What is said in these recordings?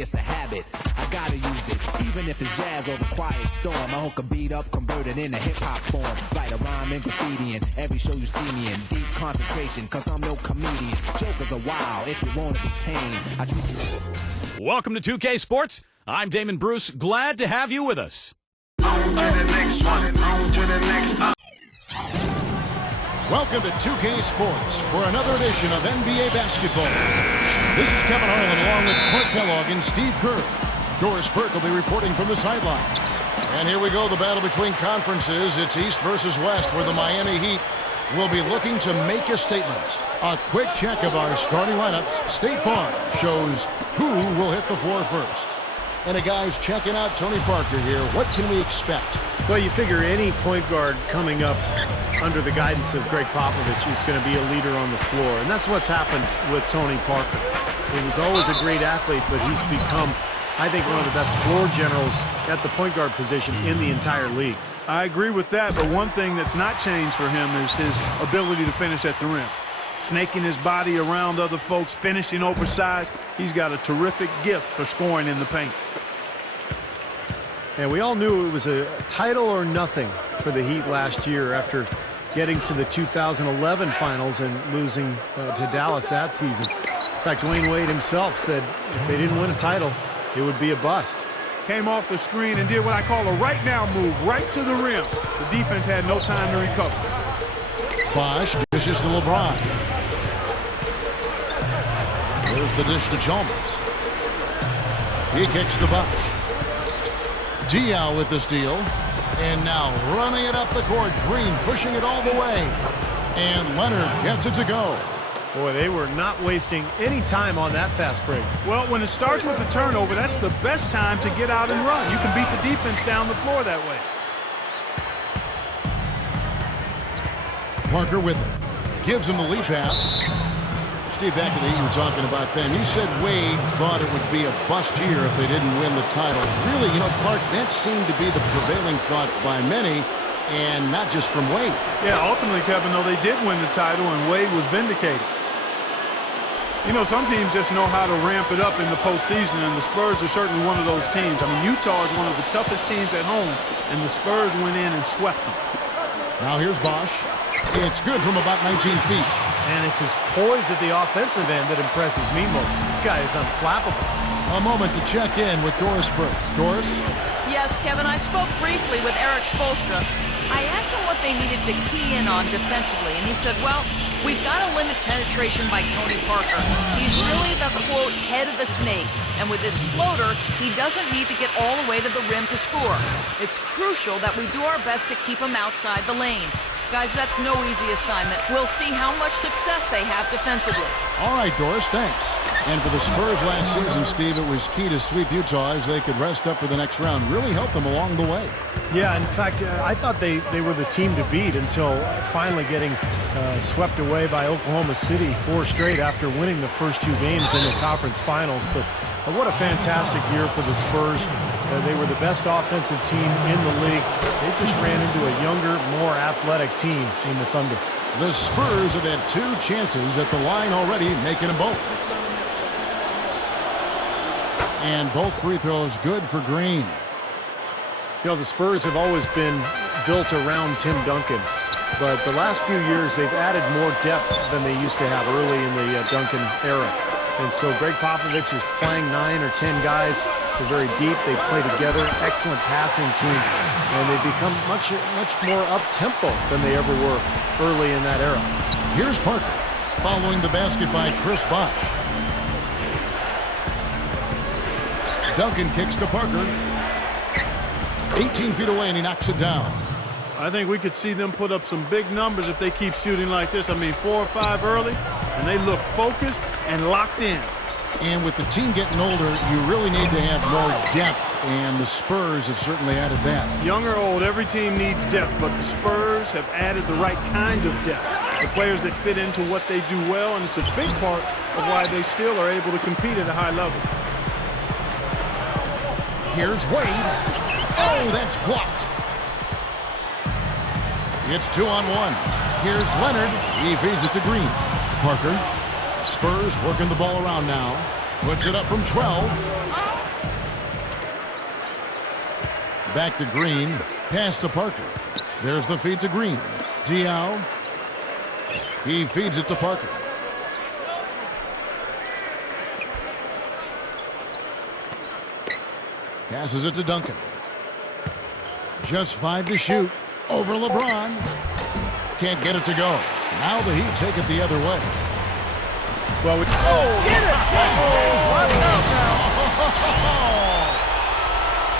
me, it's a habit. I gotta use it, even if it's jazz or the quiet storm. I hook a beat up, convert it into hip-hop form. Write a rhyme and graffiti in every show you see me in. Deep concentration, cause I'm no comedian. Jokers are wild, if you wanna be tame, I treat you. Welcome to 2K Sports. I'm Damon Bruce. Glad to have you with us. Welcome to 2K Sports for another edition of NBA basketball. This is Kevin Harlan along with Clark Kellogg and Steve Kerr. Doris Burke will be reporting from the sidelines. And here we go, the battle between conferences. It's East versus West, where the Miami Heat will be looking to make a statement. A quick check of our starting lineups. State Farm shows who will hit the floor first. And a guy's checking out Tony Parker here. What can we expect? Well, you figure any point guard coming up under the guidance of Greg Popovich is going to be a leader on the floor. And that's what's happened with Tony Parker. He was always a great athlete, but he's become, I think, one of the best floor generals at the point guard position in the entire league. I agree with that, but one thing that's not changed for him is his ability to finish at the rim. Snaking his body around other folks, finishing oversized. He's got a terrific gift for scoring in the paint. And we all knew it was a title or nothing for the Heat last year after getting to the 2011 finals and losing to Dallas that season. In fact, Dwayne Wade himself said if they didn't win a title, it would be a bust. Came off the screen and did what I call a right now move, right to the rim. The defense had no time to recover. Bosh dishes to LeBron. There's the dish to Chalmers. He kicks to Bosh. Diaw with the steal. And now running it up the court. Green pushing it all the way. And Leonard gets it to go. Boy, they were not wasting any time on that fast break. Well, when it starts with a turnover, that's the best time to get out and run. You can beat the defense down the floor that way. Parker with it. Gives him the lead pass. Steve, back in the heat, you were talking about then. You said Wade thought it would be a bust year if they didn't win the title. Really, you know, Clark, that seemed to be the prevailing thought by many, and not just from Wade. Yeah, ultimately, Kevin, though, they did win the title, and Wade was vindicated. You know, some teams just know how to ramp it up in the postseason, and the Spurs are certainly one of those teams. I mean, Utah is one of the toughest teams at home, and the Spurs went in and swept them. Now here's Bosh. It's good from about 19 feet. And it's his poise at the offensive end that impresses me most. This guy is unflappable. A moment to check in with Doris Burke. Doris? Yes, Kevin, I spoke briefly with Eric Spoelstra. I asked him what they needed to key in on defensively, and he said, well, we've got to limit penetration by Tony Parker. He's really the, quote, head of the snake, and with this floater, he doesn't need to get all the way to the rim to score. It's crucial that we do our best to keep him outside the lane. Guys, that's no easy assignment. We'll see how much success they have defensively. All right, Doris, thanks. And for the Spurs last season, Steve, it was key to sweep Utah as they could rest up for the next round. Really helped them along the way. Yeah, in fact, I thought they were the team to beat until finally getting swept away by Oklahoma City 4 straight after winning the first 2 games in the conference finals. But what a fantastic year for the Spurs. They were the best offensive team in the league. They just ran into a younger, more athletic team in the Thunder. The Spurs have had 2 chances at the line already, making them both. And both free throws good for Green. You know, the Spurs have always been built around Tim Duncan. But the last few years, they've added more depth than they used to have early in the Duncan era. And so Greg Popovich is playing 9 or 10 guys. They're very deep. They play together. Excellent passing team. And they become much more up-tempo than they ever were early in that era. Here's Parker, following the basket by Chris Bosh. Duncan kicks to Parker. 18 feet away, and he knocks it down. I think we could see them put up some big numbers if they keep shooting like this. I mean, 4 or 5 early, and they look focused and locked in. And with the team getting older, you really need to have more depth, and the Spurs have certainly added that. Young or old, every team needs depth, but the Spurs have added the right kind of depth. The players that fit into what they do well, and it's a big part of why they still are able to compete at a high level. Here's Wade. Oh, that's blocked. It's 2-on-1. Here's Leonard. He feeds it to Green. Parker. Spurs working the ball around now. Puts it up from 12. Back to Green. Pass to Parker. There's the feed to Green. Diao. He feeds it to Parker. Passes it to Duncan. Just 5 to shoot. Over LeBron. Can't get it to go. Now the Heat take it the other way. Well, get it! Watch out now.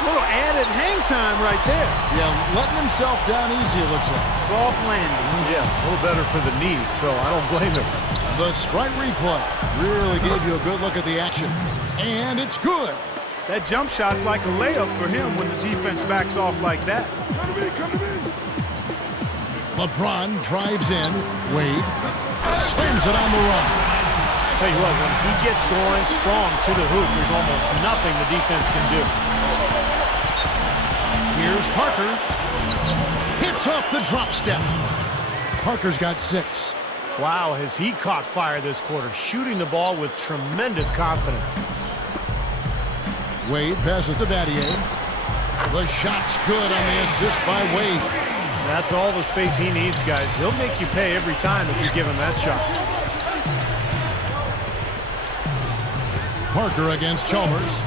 Little added hang time right there. Yeah, letting himself down easy, it looks like. Soft landing. Yeah, a little better for the knees, so I don't blame him. The Sprite replay really gave you a good look at the action. And it's good. That jump shot's like a layup for him when the defense backs off like that. Come to me. LeBron drives in. Wade slams it on the run. Tell you what, when he gets going strong to the hoop, there's almost nothing the defense can do. Here's Parker. Hits up the drop step. Parker's got 6. Wow, has he caught fire this quarter, shooting the ball with tremendous confidence. Wade passes to Battier. The shot's good on the assist by Wade. That's all the space he needs, guys. He'll make you pay every time if you give him that shot. Parker against Chalmers.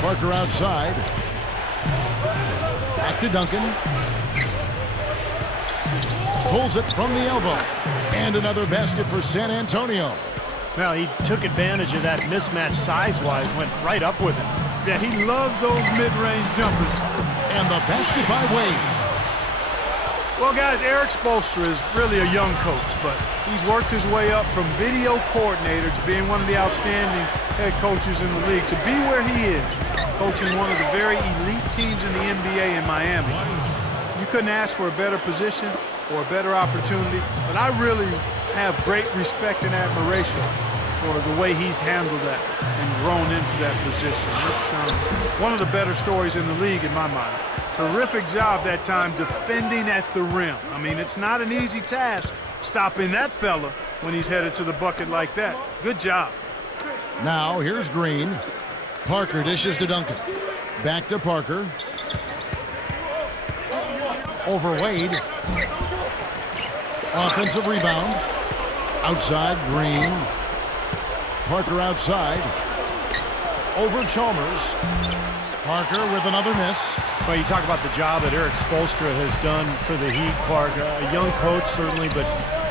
Parker outside. Back to Duncan. Pulls it from the elbow. And another basket for San Antonio. Well, he took advantage of that mismatch size-wise, went right up with it. Yeah, he loves those mid-range jumpers. And the basket by Wade. Well, guys, Eric Spoelstra is really a young coach, but he's worked his way up from video coordinator to being one of the outstanding head coaches in the league. To be where he is, coaching one of the very elite teams in the NBA in Miami. You couldn't ask for a better position or a better opportunity, but I really have great respect and admiration for the way he's handled that and grown into that position. It's one of the better stories in the league in my mind. Terrific job that time defending at the rim. I mean, it's not an easy task stopping that fella when he's headed to the bucket like that. Good job. Now here's Green. Parker dishes to Duncan. Back to Parker. Over Wade. Offensive rebound. Outside Green. Parker outside. Over Chalmers. Parker with another miss. Well, you talk about the job that Eric Spoelstra has done for the Heat, Clark. A young coach, certainly, but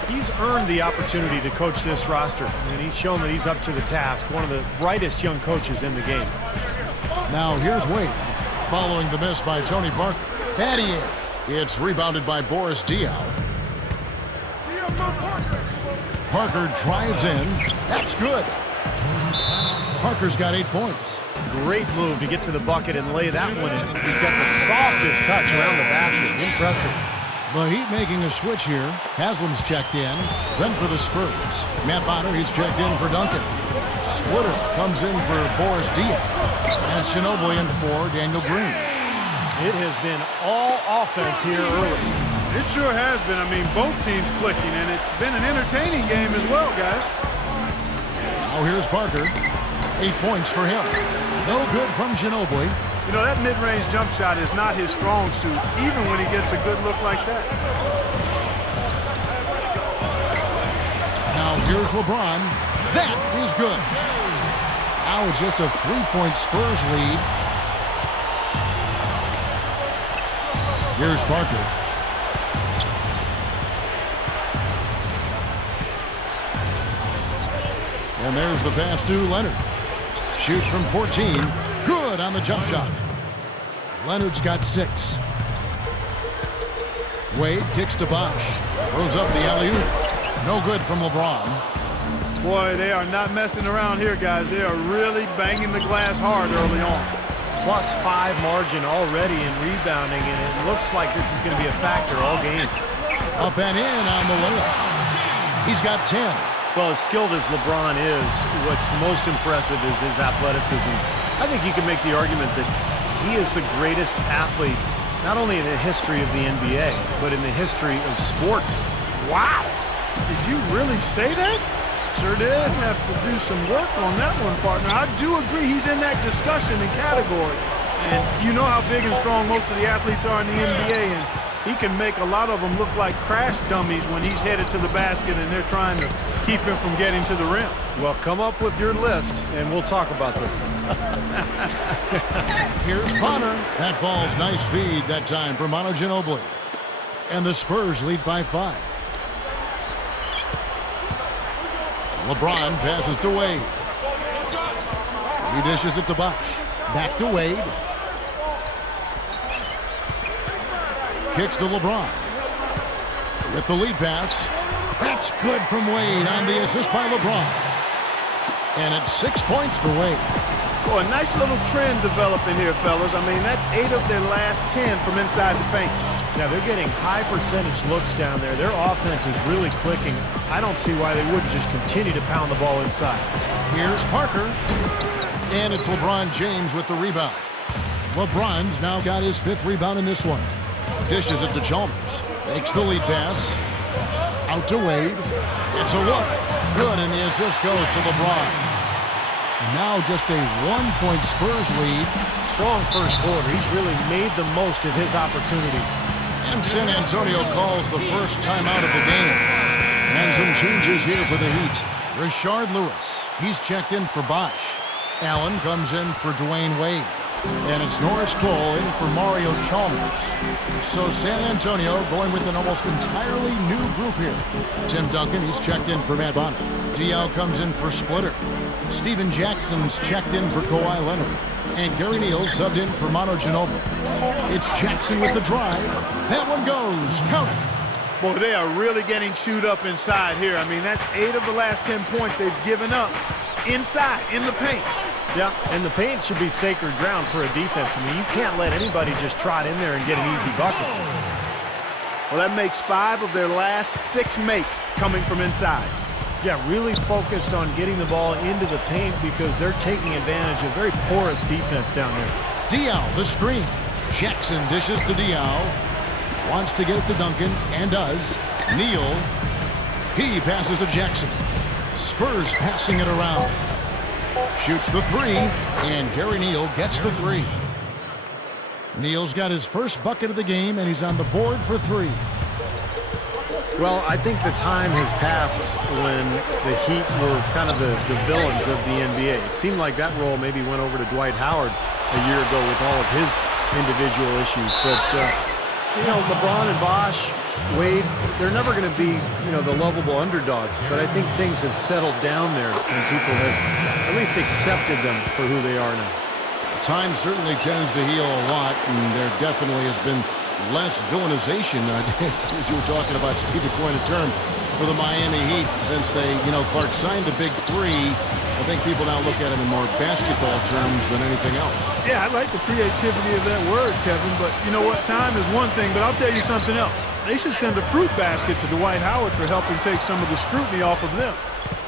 he's earned the opportunity to coach this roster, and he's shown that he's up to the task. One of the brightest young coaches in the game. Now here's Wade, following the miss by Tony Parker. Battier. It's rebounded by Boris Diaw. Parker drives in. That's good. Parker's got 8 points. Great move to get to the bucket and lay that one in. He's got the softest touch around the basket. Impressive. The Heat making a switch here. Haslam's checked in. Then for the Spurs. Matt Bonner, he's checked in for Duncan. Splitter comes in for Boris Diaw. And Ginobili in for Daniel Green. It has been all offense here early. It sure has been. I mean, both teams clicking, and it's been an entertaining game as well, guys. Now here's Parker. 8 points for him. No good from Ginobili. You know, that mid-range jump shot is not his strong suit, even when he gets a good look like that. Now here's LeBron. That is good. Now it's just a 3-point Spurs lead. Here's Parker. And there's the pass to Leonard. Shoots from 14. Good on the jump shot. Leonard's got 6. Wade kicks to Bosh. Throws up the alley-oop. No good from LeBron. Boy, they are not messing around here, guys. They are really banging the glass hard early on. +5 margin already in rebounding, and it looks like this is going to be a factor all game. Up and in on the layup. He's got 10. Well, as skilled as LeBron is, what's most impressive is his athleticism. I think you can make the argument that he is the greatest athlete, not only in the history of the NBA, but in the history of sports. Wow! Did you really say that? Sure did. Have to do some work on that one, partner. I do agree he's in that discussion and category. And you know how big and strong most of the athletes are in the NBA, and he can make a lot of them look like crash dummies when he's headed to the basket and they're trying to keep him from getting to the rim. Well, come up with your list, and we'll talk about this. Here's Bonner. That falls. Nice feed that time for Manu Ginobili. And the Spurs lead by 5. LeBron passes to Wade. He dishes it to Bosh. Back to Wade. Kicks to LeBron. With the lead pass. That's good from Wade on the assist by LeBron. And it's 6 points for Wade. Boy, a nice little trend developing here, fellas. I mean, that's 8 of their last 10 from inside the paint. Yeah, they're getting high percentage looks down there. Their offense is really clicking. I don't see why they wouldn't just continue to pound the ball inside. Here's Parker. And it's LeBron James with the rebound. LeBron's now got his 5th rebound in this one. Dishes it to Chalmers. Makes the lead pass. Out to Wade. It's a look. Good, and the assist goes to LeBron. And now just a 1-point Spurs lead. Strong first quarter. He's really made the most of his opportunities. And San Antonio calls the first timeout of the game. And some changes here for the Heat. Rashard Lewis. He's checked in for Bosh. Allen comes in for Dwayne Wade. And it's Norris Cole in for Mario Chalmers. So San Antonio going with an almost entirely new group here. Tim Duncan, he's checked in for Matt Bonner. Diaw comes in for Splitter. Steven Jackson's checked in for Kawhi Leonard. And Gary Neal subbed in for Manu Ginobili. It's Jackson with the drive. That one goes. Count it. Boy, they are really getting chewed up inside here. I mean, that's 8 of the last 10 points they've given up inside, in the paint. Yeah, and the paint should be sacred ground for a defense. I mean, you can't let anybody just trot in there and get an easy bucket. Well, that makes 5 of their last 6 makes coming from inside. Yeah, really focused on getting the ball into the paint because they're taking advantage of very porous defense down there. Diaw, the screen. Jackson dishes to Diaw. Wants to get it to Duncan, and does. Neal. He passes to Jackson. Spurs passing it around. Shoots the 3, and Gary Neal gets the 3. Neal's got his first bucket of the game, and he's on the board for 3. Well, I think the time has passed when the Heat were kind of the villains of the NBA. It seemed like that role maybe went over to Dwight Howard a year ago with all of his individual issues. But, you know, LeBron and Bosh, Wade, they're never going to be, you know, the lovable underdog. But I think things have settled down there and people have at least accepted them for who they are now. Time certainly tends to heal a lot, and there definitely has been less villainization, as you were talking about, Steve, to coin a term, for the Miami Heat since they, you know, Clark signed the Big 3. I think people now look at it in more basketball terms than anything else. Yeah, I like the creativity of that word, Kevin, but you know what? Time is one thing, but I'll tell you something else. They should send a fruit basket to Dwight Howard for helping take some of the scrutiny off of them.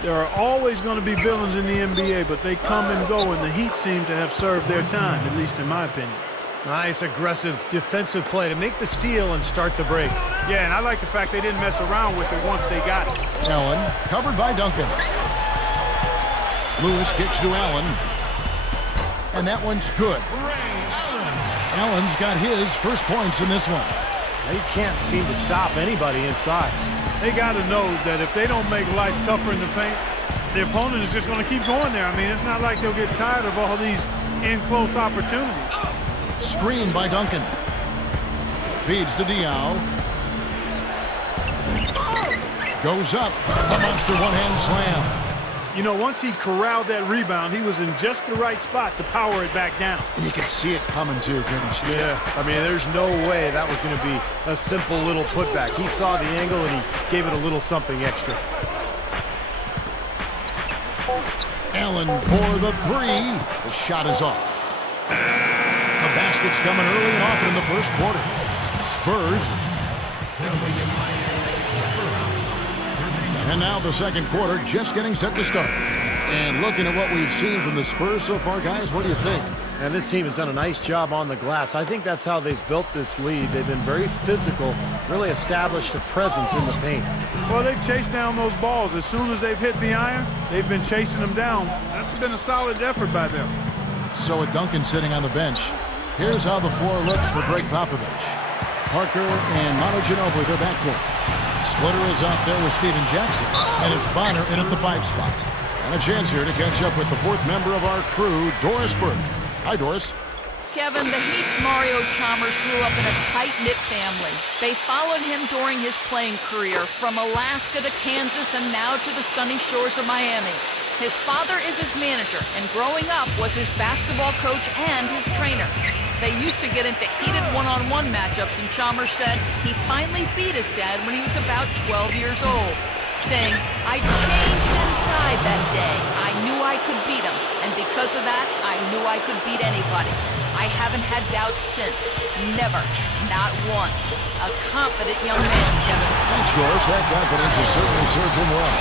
There are always going to be villains in the NBA, but they come and go, and the Heat seem to have served their time, at least in my opinion. Nice, aggressive defensive play to make the steal and start the break. Yeah, and I like the fact they didn't mess around with it once they got it. Allen, covered by Duncan. Lewis kicks to Allen. And that one's good. Allen's got his first points in this one. They can't seem to stop anybody inside. They got to know that if they don't make life tougher in the paint, the opponent is just going to keep going there. I mean, it's not like they'll get tired of all these in-close opportunities. Screen by Duncan. Feeds to Diaw. Goes up. A monster one-hand slam. You know, once he corralled that rebound, he was in just the right spot to power it back down. And you could see it coming too, couldn't you? Yeah, I mean, there's no way that was going to be a simple little putback. He saw the angle and he gave it a little something extra. Allen for the 3. The shot is off. The basket's coming early and often in the first quarter. Spurs. And now the second quarter just getting set to start. And looking at what we've seen from the Spurs so far, guys, what do you think? And this team has done a nice job on the glass. I think that's how they've built this lead. They've been very physical, really established a presence in the paint. Well, they've chased down those balls. As soon as they've hit the iron, they've been chasing them down. That's been a solid effort by them. So with Duncan sitting on the bench, here's how the floor looks for Greg Popovich. Parker and Manu Ginobili, their backcourt. Splitter is out there with Steven Jackson, and it's Bonner in at the 5 spot. And a chance here to catch up with the 4th member of our crew, Doris Burke. Hi, Doris. Kevin, the Heat's Mario Chalmers grew up in a tight-knit family. They followed him during his playing career from Alaska to Kansas and now to the sunny shores of Miami. His father is his manager, and growing up was his basketball coach and his trainer. They used to get into heated one-on-one matchups, and Chalmers said he finally beat his dad when he was about 12 years old, saying, "I changed inside that day. I knew I could beat him, and because of that, I knew I could beat anybody. I haven't had doubts since. Never. Not once." A confident young man, Kevin. Thanks, Doris. That confidence has certainly served him well.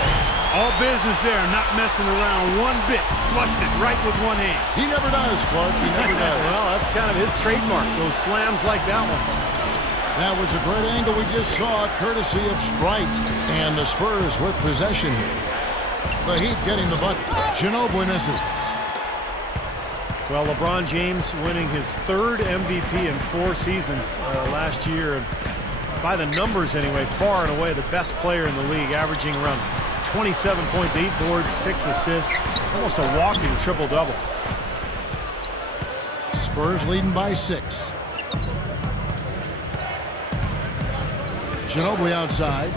All business there, not messing around one bit. Flushed it right with one hand. He never does, Clark. He never does. Well, that's kind of his trademark, those slams like that one. That was a great angle we just saw, courtesy of Sprite. And the Spurs with possession here. The Heat getting the bucket. Ginobili misses. Well, LeBron James winning his 3rd MVP in 4 seasons last year. And by the numbers anyway, far and away the best player in the league, averaging around 27 points, 8 boards, 6 assists, almost a walking triple-double. Spurs leading by 6. Ginobili outside.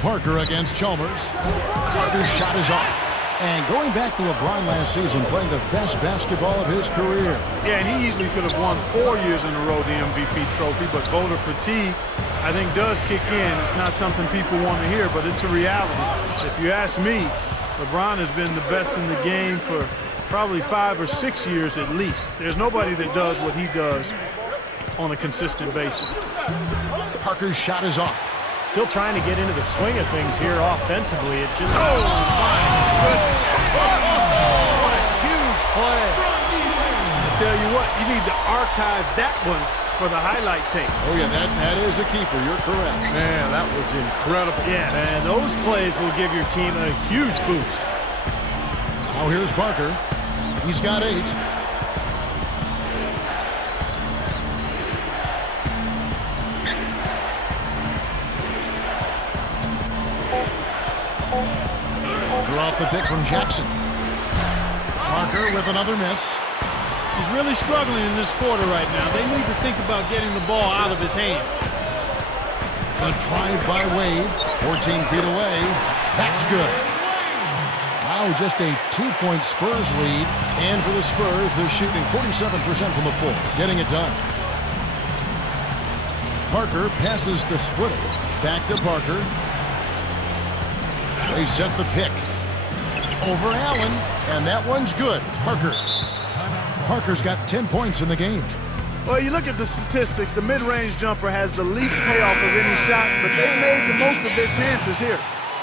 Parker against Chalmers. Parker's shot is off. And going back to LeBron last season, playing the best basketball of his career. Yeah, and he easily could have won 4 years in a row the MVP trophy, but voter fatigue, I think, does kick in. It's not something people want to hear, but it's a reality. If you ask me, LeBron has been the best in the game for probably 5 or 6 years at least. There's nobody that does what he does on a consistent basis. Parker's shot is off. Still trying to get into the swing of things here offensively. It just... Oh, my goodness. What a huge play. I tell you what, you need to archive that one for the highlight tape. Oh, yeah, that is a keeper. You're correct. Man, that was incredible. Yeah. And those plays will give your team a huge boost. Now here's Parker. He's got 8. Parker off the pick from Jackson. Parker with another miss. He's really struggling in this quarter right now. They need to think about getting the ball out of his hand. The drive by Wade, 14 feet away. That's good. Wow, just a 2-point Spurs lead. And for the Spurs, they're shooting 47% from the floor, getting it done. Parker passes to Splitter. Back to Parker. They set the pick. Over Allen, and that one's good. Parker's got 10 points in the game. Well, you look at the statistics, the mid-range jumper has the least payoff of any shot, but they made the most of their chances here.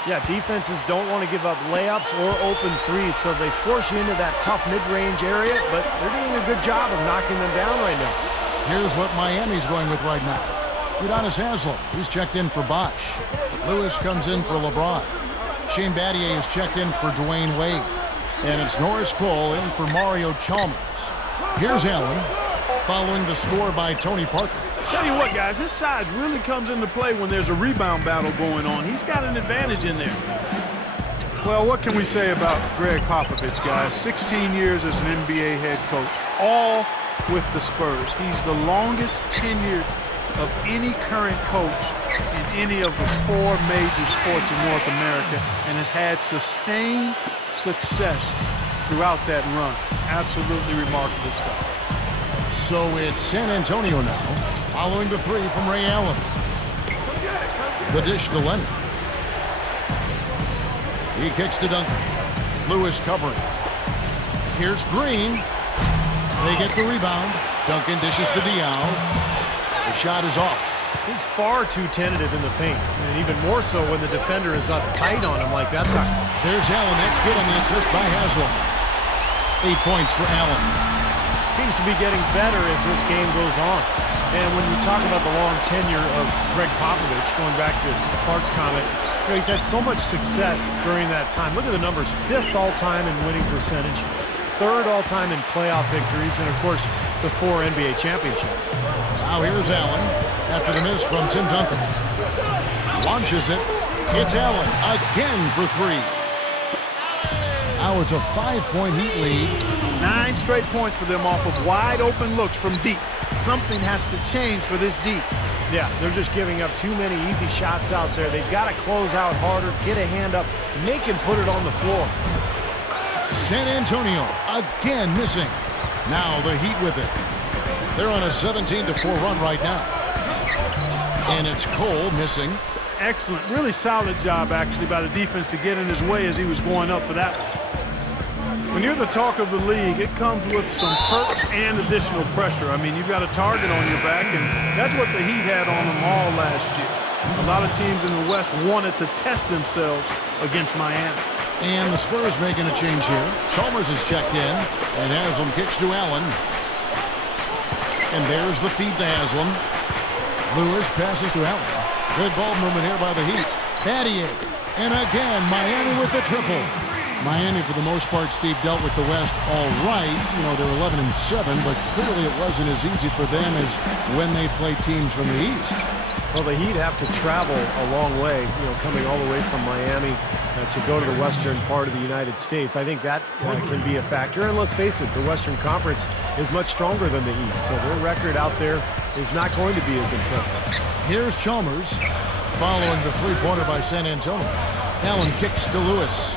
Yeah, defenses don't want to give up layups or open threes, so they force you into that tough mid-range area, but they're doing a good job of knocking them down right now. Here's what Miami's going with right now. Udonis Haslem, he's checked in for Bosh. Lewis comes in for LeBron. Shane Battier is checked in for Dwayne Wade. And it's Norris Cole in for Mario Chalmers. Here's Allen, following the score by Tony Parker. Tell you what, guys, his size really comes into play when there's a rebound battle going on. He's got an advantage in there. Well, what can we say about Greg Popovich, guys? 16 years as an NBA head coach, all with the Spurs. He's the longest tenured of any current coach in any of the 4 major sports in North America and has had sustained success throughout that run. Absolutely remarkable stuff. So it's San Antonio now, following the 3 from Ray Allen. The dish to Leonard. He kicks to Duncan. Lewis covering. Here's Green. They get the rebound. Duncan dishes to Diallo. The shot is off. He's far too tentative in the paint, and even more so when the defender is up tight on him like that time. There's Allen. That's good on the assist by Haslem. 8 points for Allen. Seems to be getting better as this game goes on. And when you talk about the long tenure of Greg Popovich, going back to Clark's comment, he's had so much success during that time. Look at the numbers: 5th all-time in winning percentage, 3rd all-time in playoff victories, and of course, the 4 NBA championships. Now here's Allen after the miss from Tim Duncan. Launches it. It's Allen again for 3. Now it's a 5-point Heat lead. 9 straight points for them off of wide open looks from deep. Something has to change for this deep. Yeah, they're just giving up too many easy shots out there. They've got to close out harder, get a hand up, make him put it on the floor. San Antonio again missing. Now the Heat with it. They're on a 17-4 run right now. And it's Cole missing. Excellent, really solid job actually by the defense to get in his way as he was going up for that one. When you're the talk of the league, it comes with some perks and additional pressure. I mean, you've got a target on your back, and that's what the Heat had on them all last year. A lot of teams in the West wanted to test themselves against Miami. And the Spurs making a change here. Chalmers is checked in, and Haslam kicks to Allen. And there's the feed to Haslam. Lewis passes to Allen. Good ball movement here by the Heat. Battier. And again, Miami with the triple. Miami, for the most part, Steve, dealt with the West all right. You know, they're 11-7, but clearly it wasn't as easy for them as when they played teams from the East. Well, the Heat have to travel a long way, coming all the way from Miami to go to the western part of the United States. I think that can be a factor. And let's face it, the Western Conference is much stronger than the East, so their record out there is not going to be as impressive. Here's Chalmers following the three-pointer by San Antonio. Allen kicks to Lewis.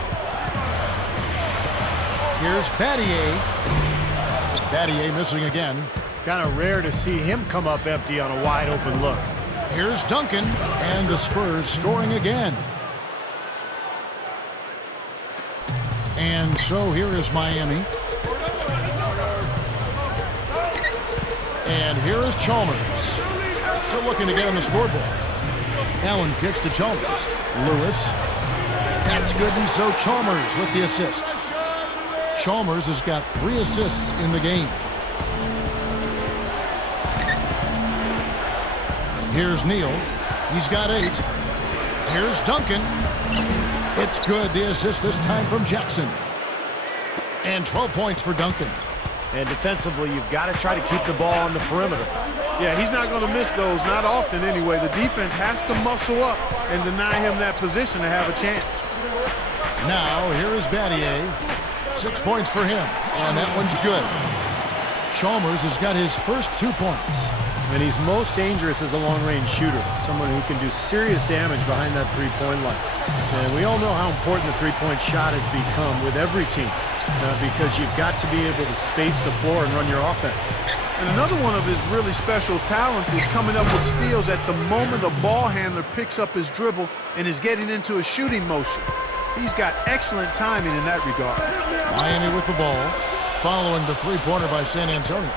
Here's Battier. Battier missing again. Kind of rare to see him come up empty on a wide open look. Here's Duncan, and the Spurs scoring again. And so here is Miami. And here is Chalmers. Still looking to get on the scoreboard. Allen kicks to Chalmers. Lewis. That's good, and so Chalmers with the assist. Chalmers has got 3 assists in the game. Here's Neal. He's got 8. Here's Duncan. It's good. The assist this time from Jackson. And 12 points for Duncan. And defensively, you've got to try to keep the ball on the perimeter. Yeah, he's not going to miss those, not often anyway. The defense has to muscle up and deny him that position to have a chance. Now, here is Battier. 6 points for him, and that one's good. Chalmers has got his first 2 points. And he's most dangerous as a long-range shooter, someone who can do serious damage behind that three-point line. And we all know how important the three-point shot has become with every team because you've got to be able to space the floor and run your offense. And another one of his really special talents is coming up with steals at the moment a ball handler picks up his dribble and is getting into a shooting motion. He's got excellent timing in that regard. Miami with the ball, following the three-pointer by San Antonio.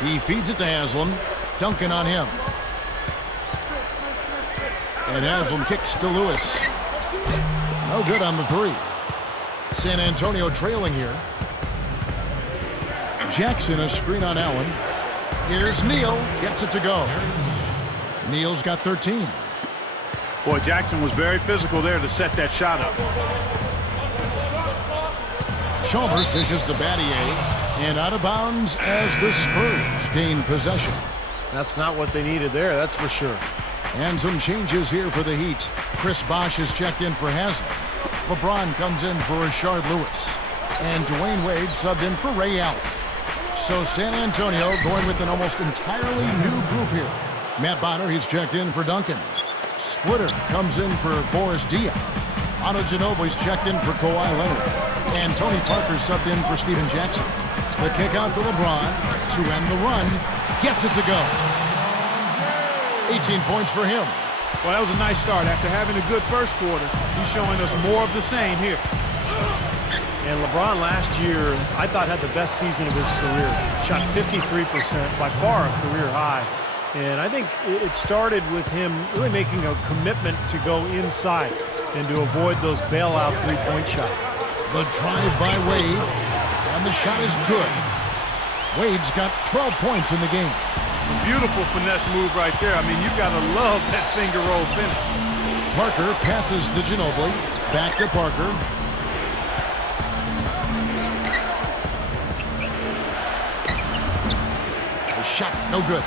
He feeds it to Haslam. Duncan on him. And Haslam kicks to Lewis. No good on the 3. San Antonio trailing here. Jackson, a screen on Allen. Here's Neal. Gets it to go. Neal's got 13. Boy, Jackson was very physical there to set that shot up. Chalmers dishes to Battier. And out of bounds as the Spurs gain possession. That's not what they needed there, that's for sure. And some changes here for the Heat. Chris Bosh is checked in for Haslam. LeBron comes in for Rashard Lewis. And Dwayne Wade subbed in for Ray Allen. So San Antonio going with an almost entirely new group here. Matt Bonner, he's checked in for Duncan. Splitter comes in for Boris Diaw. Manu Ginobili's checked in for Kawhi Leonard. And Tony Parker subbed in for Steven Jackson. The kick out to LeBron to end the run. Gets it to go. 18 points for him. Well, that was a nice start. After having a good first quarter, he's showing us more of the same here. And LeBron last year, I thought, had the best season of his career. Shot 53%, by far a career high. And I think it started with him really making a commitment to go inside and to avoid those bailout three-point shots. The drive by Wade, and the shot is good. Wade's got 12 points in the game. Beautiful finesse move right there. I mean, you've got to love that finger roll finish. Parker passes to Ginobili. Back to Parker. The shot, no good.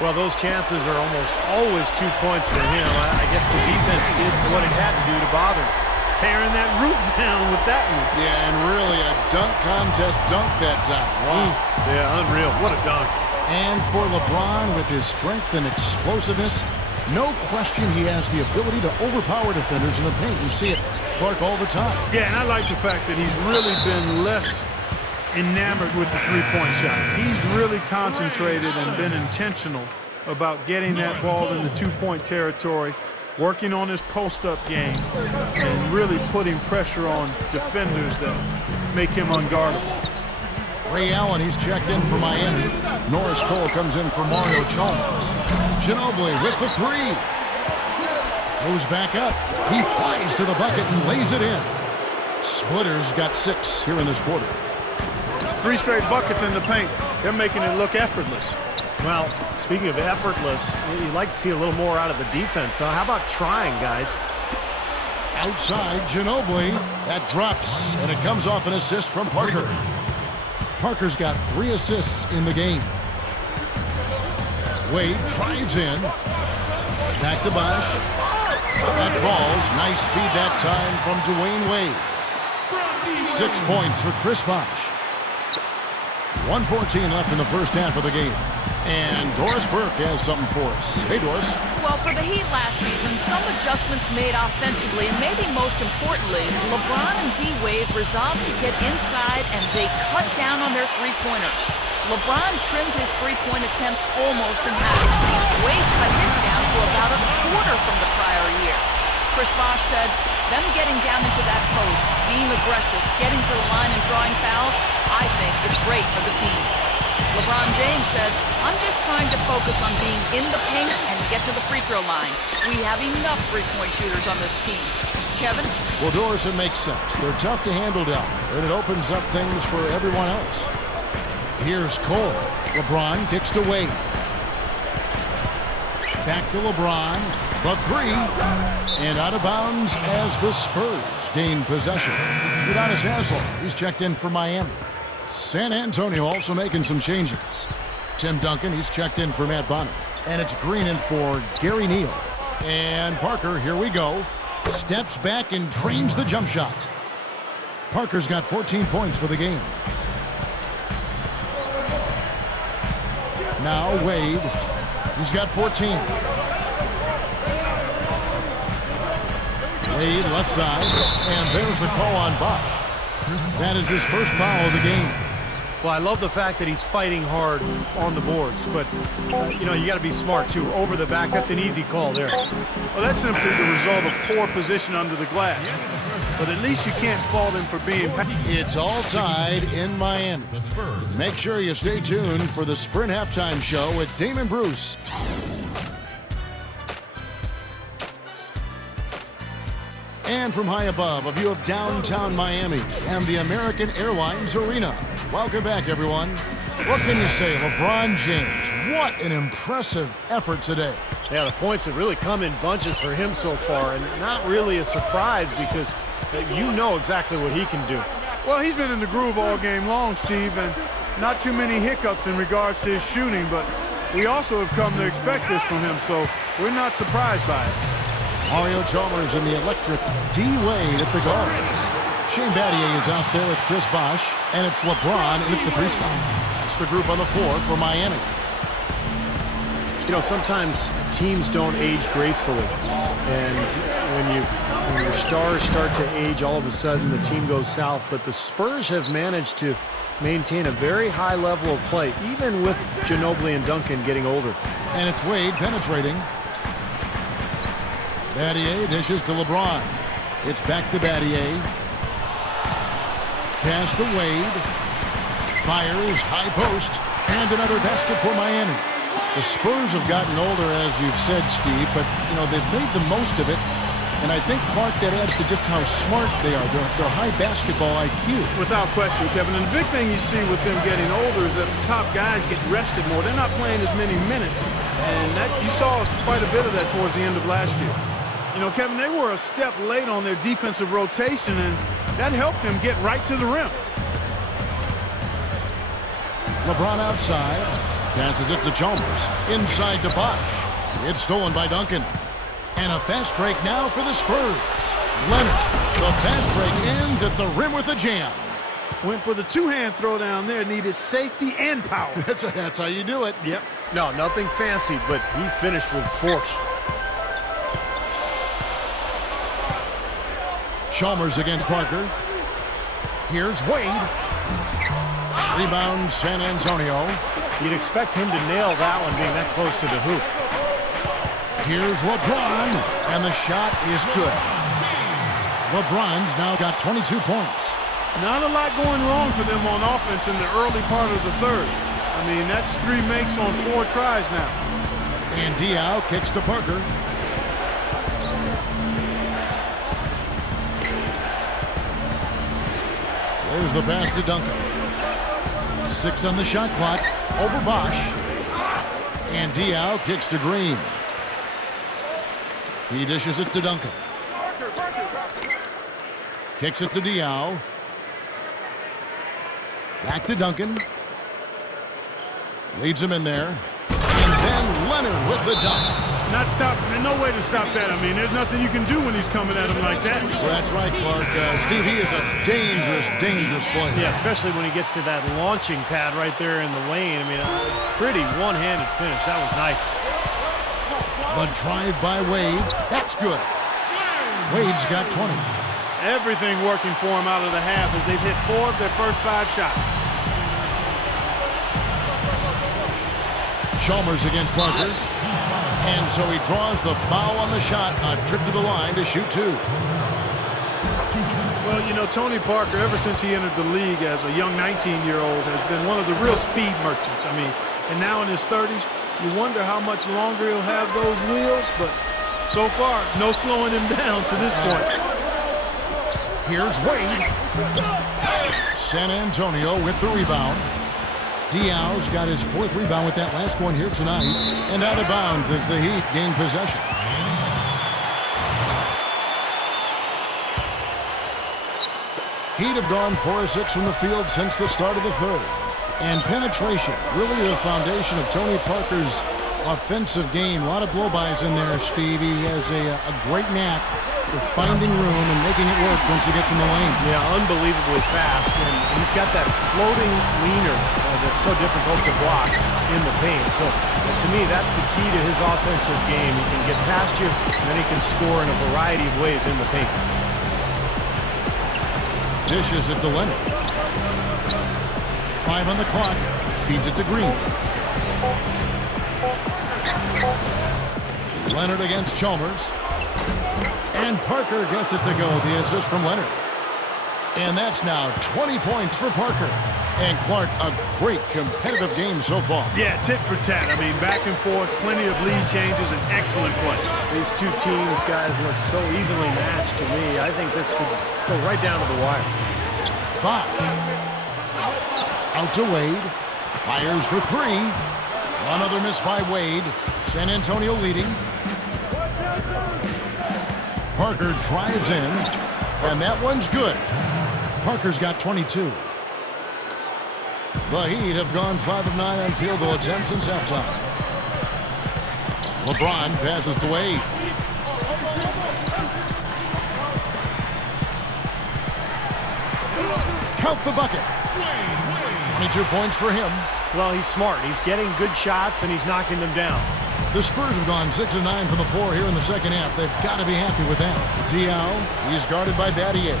Well, those chances are almost always 2 points for him. I guess the defense did what it had to do to bother him. Tearing that roof down with that one. Yeah, and really a dunk contest dunk that time. Wow. Yeah, unreal. What a dunk. And for LeBron, with his strength and explosiveness, no question he has the ability to overpower defenders in the paint. You see it, Clark, all the time. Yeah, and I like the fact that he's really been less enamored with the three-point shot. He's really concentrated and been intentional about getting that ball in the two-point territory, working on his post-up game, and really putting pressure on defenders that make him unguardable. Ray Allen, he's checked in for Miami. Norris Cole comes in for Mario Chalmers. Ginobili with the three. Goes back up. He flies to the bucket and lays it in. Splitters got 6 here in this quarter. 3 straight buckets in the paint. They're making it look effortless. Well, speaking of effortless, you'd like to see a little more out of the defense. How about trying, guys? Outside, Ginobili. That drops, and it comes off an assist from Parker. Parker's got 3 assists in the game. Wade drives in. Back to Bosh. That falls. Nice feed that time from Dwayne Wade. 6 points for Chris Bosh. 1:14 left in the first half of the game. And Doris Burke has something for us. Hey, Doris. Well, for the Heat last season, some adjustments made offensively, and maybe most importantly, LeBron and D-Wade resolved to get inside, and they cut down on their three-pointers. LeBron trimmed his three-point attempts almost in half. Wade cut his down to about a quarter from the prior year. Chris Bosh said, them getting down into that post, being aggressive, getting to the line and drawing fouls, I think is great for the team. LeBron James said, I'm just trying to focus on being in the paint and get to the free throw line. We have enough three-point shooters on this team. Kevin? Well, Doris, it makes sense. They're tough to handle down there, and it opens up things for everyone else. Here's Cole. LeBron kicks to Wade. Back to LeBron. The three. And out of bounds as the Spurs gain possession. Udonis Haslem, he's checked in for Miami. San Antonio also making some changes. Tim Duncan, he's checked in for Matt Bonner. And it's Green in for Gary Neal. And Parker, here we go. Steps back and drains the jump shot. Parker's got 14 points for the game. Now Wade. He's got 14. Wade left side. And there's the call on Bosh. That is his first foul of the game. Well, I love the fact that he's fighting hard on the boards, but, you got to be smart, too. Over the back, that's an easy call there. Well, that's simply the result of poor position under the glass. But at least you can't fault him for being... It's all tied in Miami. Make sure you stay tuned for the Sprint Halftime Show with Damon Bruce. And from high above, a view of downtown Miami and the American Airlines Arena. Welcome back, everyone. What can you say, LeBron James? What an impressive effort today. Yeah, the points have really come in bunches for him so far, and not really a surprise because you know exactly what he can do. Well, he's been in the groove all game long, Steve, and not too many hiccups in regards to his shooting, but we also have come to expect this from him, so we're not surprised by it. Mario Chalmers and the electric D-Wade at the guards. Shane Battier is out there with Chris Bosh, and it's LeBron in at the 3 spot. That's the group on the floor for Miami. Sometimes teams don't age gracefully, and when your stars start to age, all of a sudden the team goes south. But the Spurs have managed to maintain a very high level of play, even with Ginobili and Duncan getting older. And it's Wade penetrating. Battier dishes to LeBron. It's back to Battier. Pass to Wade. Fires, high post, and another basket for Miami. The Spurs have gotten older, as you've said, Steve, but, they've made the most of it, And I think, Clark, that adds to just how smart they are. Their high basketball IQ. Without question, Kevin. And the big thing you see with them getting older is that the top guys get rested more. They're not playing as many minutes. And that you saw quite a bit of that towards the end of last year. You know, Kevin, they were a step late on their defensive rotation, and that helped them get right to the rim. LeBron outside. Passes it to Chalmers. Inside to Bosch. It's stolen by Duncan. And a fast break now for the Spurs. Leonard. The fast break ends at the rim with a jam. Went for the two-hand throw down there. Needed safety and power. That's how you do it. Yep. No, nothing fancy, but he finished with force. Chalmers against Parker. Here's Wade. Rebound San Antonio. You'd expect him to nail that one being that close to the hoop. Here's LeBron, and the shot is good. LeBron's now got 22 points. Not a lot going wrong for them on offense in the early part of the third. I mean, that's 3 makes on 4 tries now. And Diaw kicks to Parker. There's the pass to Duncan. 6 on the shot clock. Over Bosch. And Diaw kicks to Green. He dishes it to Duncan. Kicks it to Diaw. Back to Duncan. Leads him in there. And then Leonard with the dunk. Not stopping. There's no way to stop that. I mean, there's nothing you can do when he's coming at him like that. Well, that's right, Clark. Steve, he is a dangerous, dangerous player. Yeah, especially when he gets to that launching pad right there in the lane. I mean, a pretty one-handed finish. That was nice. The drive by Wade. That's good. Wade's got 20. Everything working for him out of the half as they've hit 4 of their first 5 shots. Chalmers against Parker. And so he draws the foul on the shot. A trip to the line to shoot 2. Well, you know, Tony Parker, ever since he entered the league as a young 19-year-old, has been one of the real speed merchants. I mean, and now in his 30s, you wonder how much longer he'll have those wheels, but so far, no slowing him down to this point. Here's Wade. San Antonio with the rebound. Diaw's got his 4th rebound with that last one here tonight. And out of bounds as the Heat gain possession. Heat have gone 4 of 6 from the field since the start of the third. And penetration, really the foundation of Tony Parker's offensive game. A lot of blow-bys in there, Steve. He has a great knack for finding room and making it work once he gets in the lane. Yeah, unbelievably fast. And he's got that floating leaner that's so difficult to block in the paint. So, to me, that's the key to his offensive game. He can get past you, and then he can score in a variety of ways in the paint. Dishes it to Leonard. 5 on the clock. Feeds it to Green. Leonard against Chalmers. And Parker gets it to go. The assist from Leonard. And that's now 20 points for Parker. And Clark, a great competitive game so far. Yeah, tit for tat. I mean, back and forth, plenty of lead changes, and excellent play. These two teams, guys, look so evenly matched to me. I think this could go right down to the wire. Bosch. Out to Wade. Fires for 3. One other miss by Wade. San Antonio leading. Parker drives in. And that one's good. Parker's got 22. The Heat have gone 5 of 9 on field goal attempts since halftime. LeBron passes to Wade. Count the bucket. 22 points for him. Well, he's smart. He's getting good shots, and he's knocking them down. The Spurs have gone 6 of 9 from the floor here in the second half. They've got to be happy with that. Diaw, he's guarded by Battier.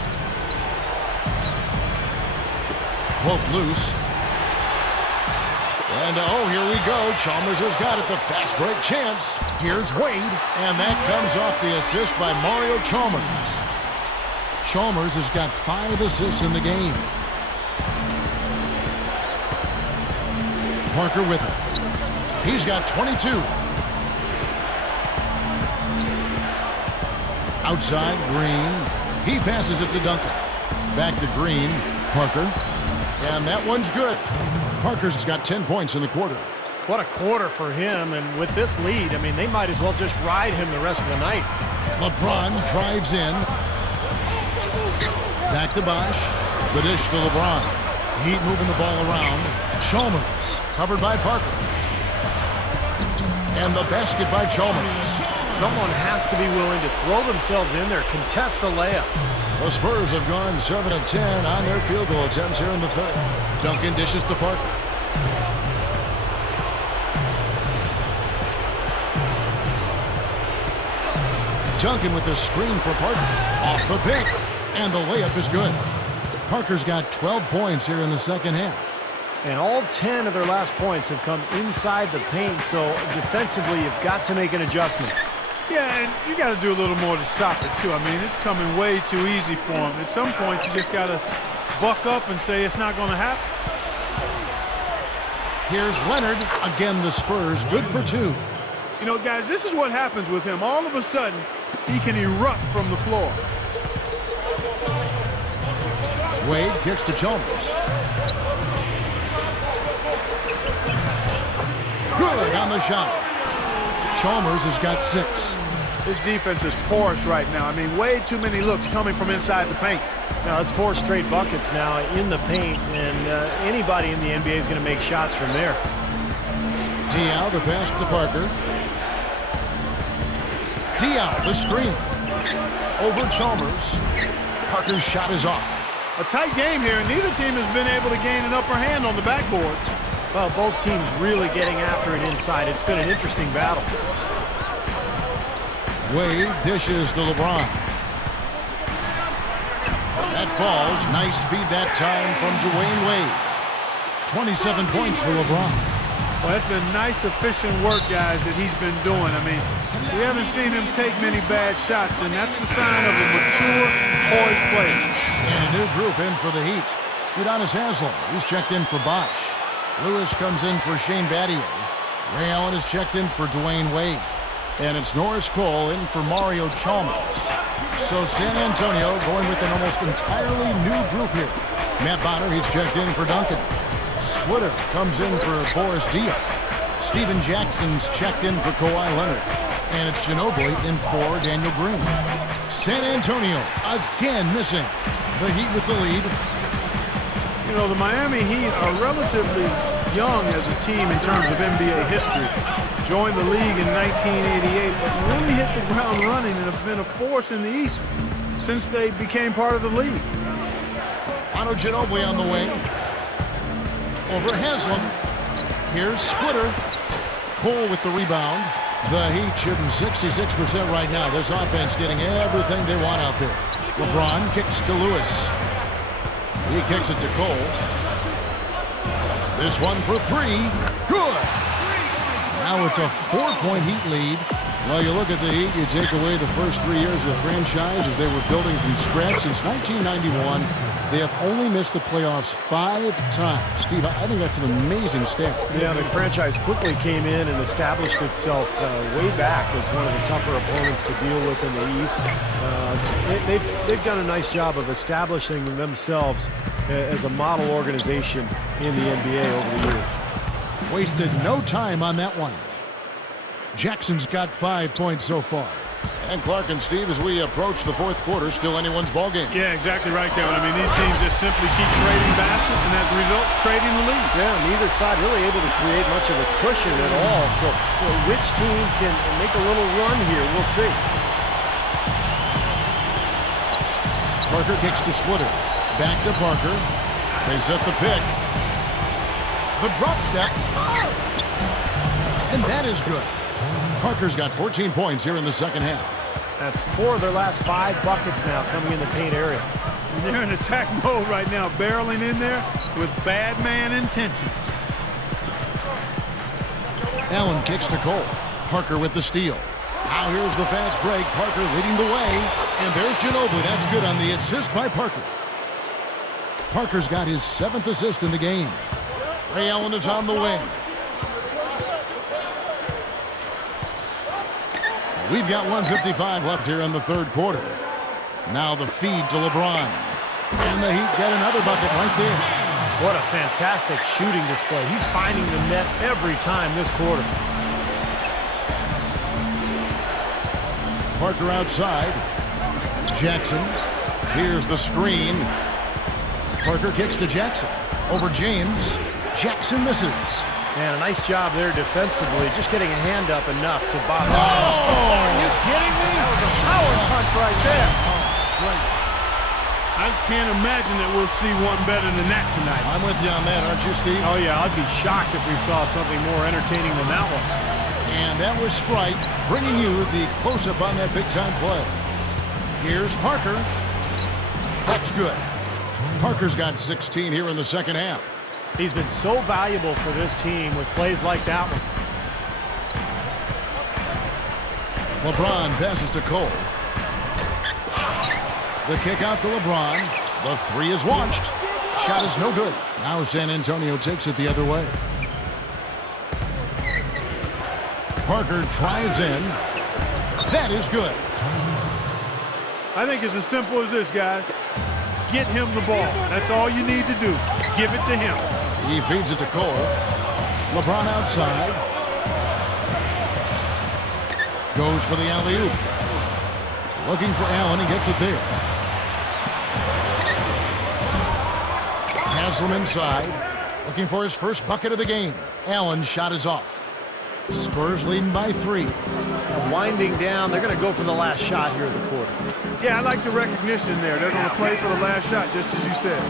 Poke loose. And oh, here we go. Chalmers has got it. The fast break chance. Here's Wade. And that comes off the assist by Mario Chalmers. Chalmers has got 5 assists in the game. Parker with it. He's got 22. Outside, Green. He passes it to Duncan. Back to Green. Parker. And that one's good. Parker's got 10 points in the quarter. What a quarter for him, and with this lead, I mean, they might as well just ride him the rest of the night. LeBron drives in. Back to Bosch. The dish to LeBron. Heat moving the ball around. Chalmers covered by Parker. And the basket by Chalmers. Someone has to be willing to throw themselves in there, contest the layup. The Spurs have gone 7 of 10 on their field goal attempts here in the third. Duncan dishes to Parker. Duncan with the screen for Parker. Off the pick. And the layup is good. Parker's got 12 points here in the second half. And all 10 of their last points have come inside the paint, so defensively you've got to make an adjustment. Yeah, and you got to do a little more to stop it, too. I mean, it's coming way too easy for him. At some point, you just got to buck up and say it's not going to happen. Here's Leonard. Again, the Spurs good for 2. You know, guys, this is what happens with him. All of a sudden, he can erupt from the floor. Wade kicks to Chalmers. Good on the shot. Chalmers has got 6. This defense is porous right now. I mean, way too many looks coming from inside the paint. Now, it's 4 straight buckets now in the paint, and anybody in the NBA is going to make shots from there. Diaw, the pass to Parker. Diaw, the screen. Over Chalmers. Parker's shot is off. A tight game here, and neither team has been able to gain an upper hand on the backboards. Well, both teams really getting after it inside. It's been an interesting battle. Wade dishes to LeBron. That falls. Nice feed that time from Dwayne Wade. 27 points for LeBron. Well, that's been nice, efficient work, guys, that he's been doing. I mean, we haven't seen him take many bad shots, and that's the sign of a mature, poised player. And a new group in for the Heat. Udonis Haslem, he's checked in for Bosch. Lewis comes in for Shane Battier. Ray Allen is checked in for Dwayne Wade. And it's Norris Cole in for Mario Chalmers. So San Antonio going with an almost entirely new group here. Matt Bonner, he's checked in for Duncan. Splitter comes in for Boris Diaw. Steven Jackson's checked in for Kawhi Leonard. And it's Ginobili in for Daniel Green. San Antonio again missing. The Heat with the lead. You know, the Miami Heat are relatively young as a team in terms of NBA history. Joined the league in 1988, but really hit the ground running and have been a force in the East since they became part of the league. Manu Ginobili on the wing. Over Haslem. Here's Splitter. Cole with the rebound. The Heat shooting 66% right now. This offense getting everything they want out there. LeBron kicks to Lewis. He kicks it to Cole. This one for 3. Good. Now it's a 4-point Heat lead. Well, you look at the Heat, you take away the first 3 years of the franchise as they were building from scratch since 1991. They have only missed the playoffs 5 times. Steve, I think that's an amazing stat. Yeah, the franchise quickly came in and established itself way back as one of the tougher opponents to deal with in the East. They've done a nice job of establishing themselves as a model organization in the NBA over the years. Wasted no time on that one. Jackson's got 5 points so far. And Clark and Steve, as we approach the fourth quarter, still anyone's ballgame. Yeah, exactly right, Kevin. I mean, these teams just simply keep trading baskets, and as a result, trading the lead. Yeah, neither side really able to create much of a cushion at all. So, which team can make a little run here? We'll see. Parker kicks to Splitter. Back to Parker. They set the pick. The drop step. And that is good. Parker's got 14 points here in the second half. That's 4 of their last 5 buckets now coming in the paint area. And they're in attack mode right now, barreling in there with bad man intentions. Allen kicks to Cole. Parker with the steal. Now here's the fast break. Parker leading the way. And there's Ginobili. That's good on the assist by Parker. Parker's got his 7th assist in the game. Ray Allen is on the wing. We've got 1:55 left here in the third quarter. Now the feed to LeBron. And the Heat get another bucket right there. What a fantastic shooting display. He's finding the net every time this quarter. Parker outside. Jackson. Here's the screen. Parker kicks to Jackson. Over James. Jackson misses. Man, a nice job there defensively, just getting a hand up enough to bottom. Oh! Are you kidding me? That was a power punch right there. Great. I can't imagine that we'll see one better than that tonight. I'm with you on that, aren't you, Steve? Oh, yeah, I'd be shocked if we saw something more entertaining than that one. And that was Sprite bringing you the close-up on that big-time play. Here's Parker. That's good. Parker's got 16 here in the second half. He's been so valuable for this team with plays like that one. LeBron passes to Cole. The kick out to LeBron. The three is launched. Shot is no good. Now San Antonio takes it the other way. Parker drives in. That is good. I think it's as simple as this, guys. Get him the ball. That's all you need to do. Give it to him. He feeds it to Cole. LeBron outside. Goes for the alley-oop. Looking for Allen. He gets it there. Haslam inside. Looking for his first bucket of the game. Allen's shot is off. Spurs leading by 3. Winding down, they're going to go for the last shot here in the quarter. Yeah, I like the recognition there. They're going to play for the last shot, just as you said.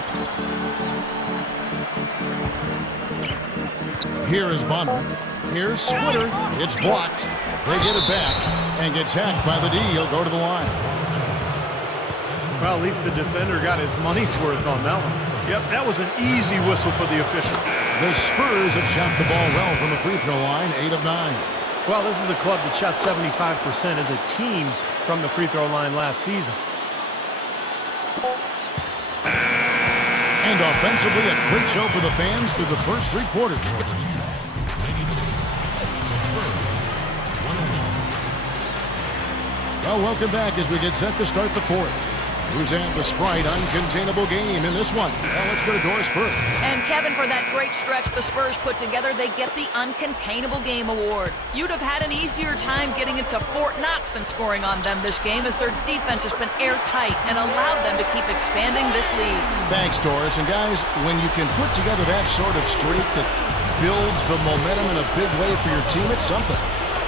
Here is Bonner. Here's Splitter. It's blocked. They get it back and gets hacked by the D. He'll go to the line. Well, at least the defender got his money's worth on that one. Yep, that was an easy whistle for the official. The Spurs have shot the ball well from the free throw line, 8 of 9. Well, this is a club that shot 75% as a team from the free throw line last season. And offensively, a great show for the fans through the first 3 quarters. Well, welcome back as we get set to start the fourth. Who's had the Sprite uncontainable game in this one? Well, let's go to Doris Burke. And Kevin, for that great stretch the Spurs put together, they get the Uncontainable Game Award. You'd have had an easier time getting into Fort Knox than scoring on them this game, as their defense has been airtight and allowed them to keep expanding this lead. Thanks, Doris. And guys, when you can put together that sort of streak that builds the momentum in a big way for your team, it's something.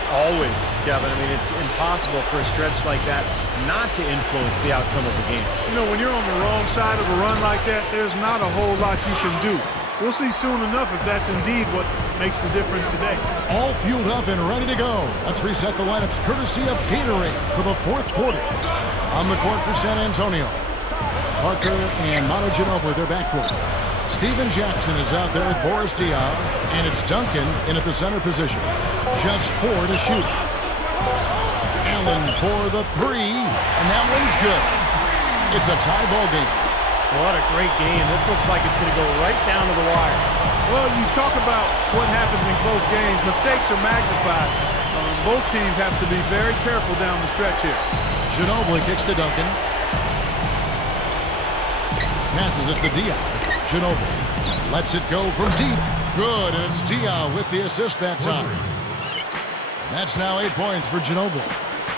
Always, Kevin. I mean, it's impossible for a stretch like that not to influence the outcome of the game. You know, when you're on the wrong side of a run like that, there's not a whole lot you can do. We'll see soon enough if that's indeed what makes the difference today. All fueled up and ready to go. Let's reset the lineups courtesy of Gatorade for the fourth quarter. On the court for San Antonio, Parker and Manu Ginobili, their backcourt. Steven Jackson is out there with Boris Diaw, and it's Duncan in at the center position. Just 4 to shoot. Allen for the 3, and that one's good. It's a tie ball game. What a great game. This looks like it's going to go right down to the wire. Well, you talk about what happens in close games. Mistakes are magnified. Both teams have to be very careful down the stretch here. Ginobili kicks to Duncan. Passes it to Diaw. Ginobili lets it go from deep. Good, and it's Diaw with the assist that time. That's now 8 points for Ginobili.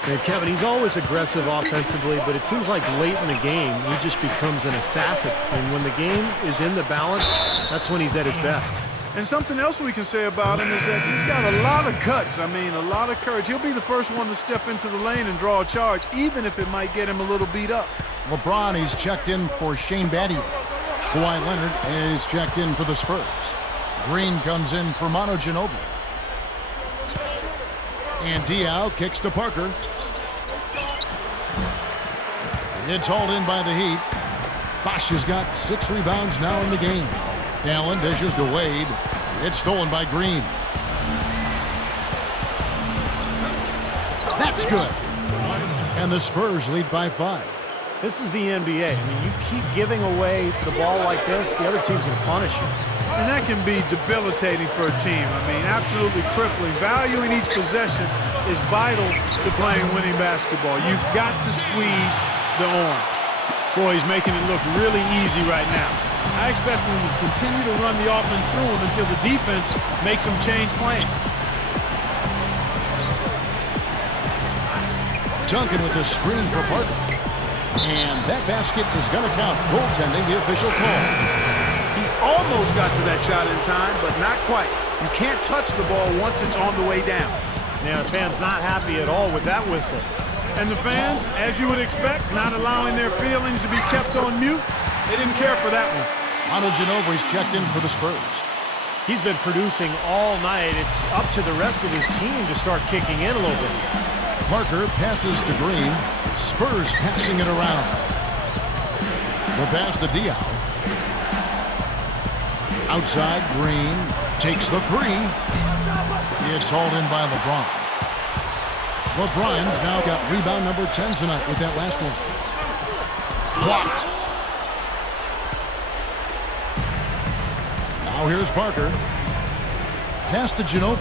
And Kevin, he's always aggressive offensively, but it seems like late in the game, he just becomes an assassin. And when the game is in the balance, that's when he's at his best. And something else we can say about him is that he's got a lot of guts. I mean, a lot of courage. He'll be the first one to step into the lane and draw a charge, even if it might get him a little beat up. LeBron, he's checked in for Shane Battier. Kawhi Leonard is checked in for the Spurs. Green comes in for Manu Ginobili. And Diaw kicks to Parker. It's hauled in by the Heat. Bosch has got 6 rebounds now in the game. Allen dishes to Wade. It's stolen by Green. That's good. And the Spurs lead by 5. This is the NBA. I mean, you keep giving away the ball like this, the other team's going to punish you. And that can be debilitating for a team. I mean, absolutely crippling. Valuing each possession is vital to playing winning basketball. You've got to squeeze the arm. Boy, he's making it look really easy right now. I expect him to continue to run the offense through him until the defense makes him change plans. Duncan with the screen for Parker. And that basket is going to count. Goaltending, the official call. He almost got to that shot in time, but not quite. You can't touch the ball once it's on the way down. Yeah, the fans not happy at all with that whistle. And the fans, as you would expect, not allowing their feelings to be kept on mute. They didn't care for that one. Ginobili's checked in for the Spurs. He's been producing all night. It's up to the rest of his team to start kicking in a little bit. Parker passes to Green. Spurs passing it around. The pass to Diaw. Outside, Green takes the three. It's hauled in by LeBron. LeBron's now got rebound number 10 tonight with that last one. Blocked. Now here's Parker. Pass to Ginobili.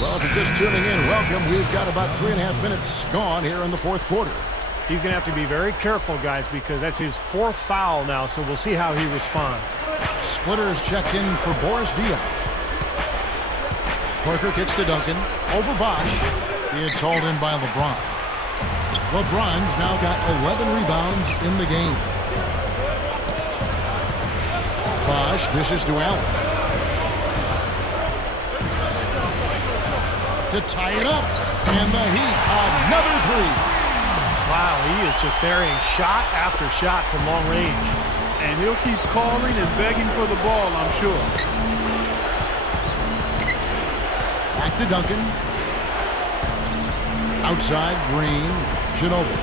Well, if you're just tuning in, welcome. We've got about 3.5 minutes gone here in the fourth quarter. He's going to have to be very careful, guys, because that's his 4th foul now, so we'll see how he responds. Splitter is checked in for Boris Diaw. Parker kicks to Duncan. Over Bosch. It's hauled in by LeBron. LeBron's now got 11 rebounds in the game. Bosch dishes to Allen. To tie it up. And the Heat, another three. Wow, he is just burying shot after shot from long range. And he'll keep calling and begging for the ball, I'm sure. Back to Duncan. Outside, Green. Ginobili.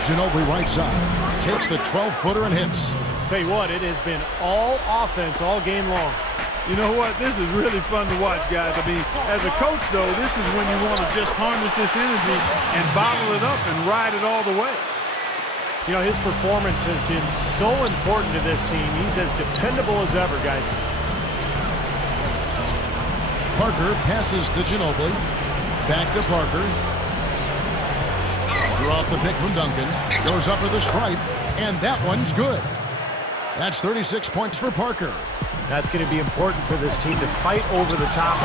Ginobili right side. Takes the 12-footer and hits. Tell you what, it has been all offense all game long. You know what? This is really fun to watch, guys. I mean, as a coach, though, this is when you want to just harness this energy and bottle it up and ride it all the way. You know, his performance has been so important to this team. He's as dependable as ever, guys. Parker passes to Ginobili. Back to Parker. Draw off the pick from Duncan. Goes up to the stripe, and that one's good. That's 36 points for Parker. That's going to be important for this team to fight over the top.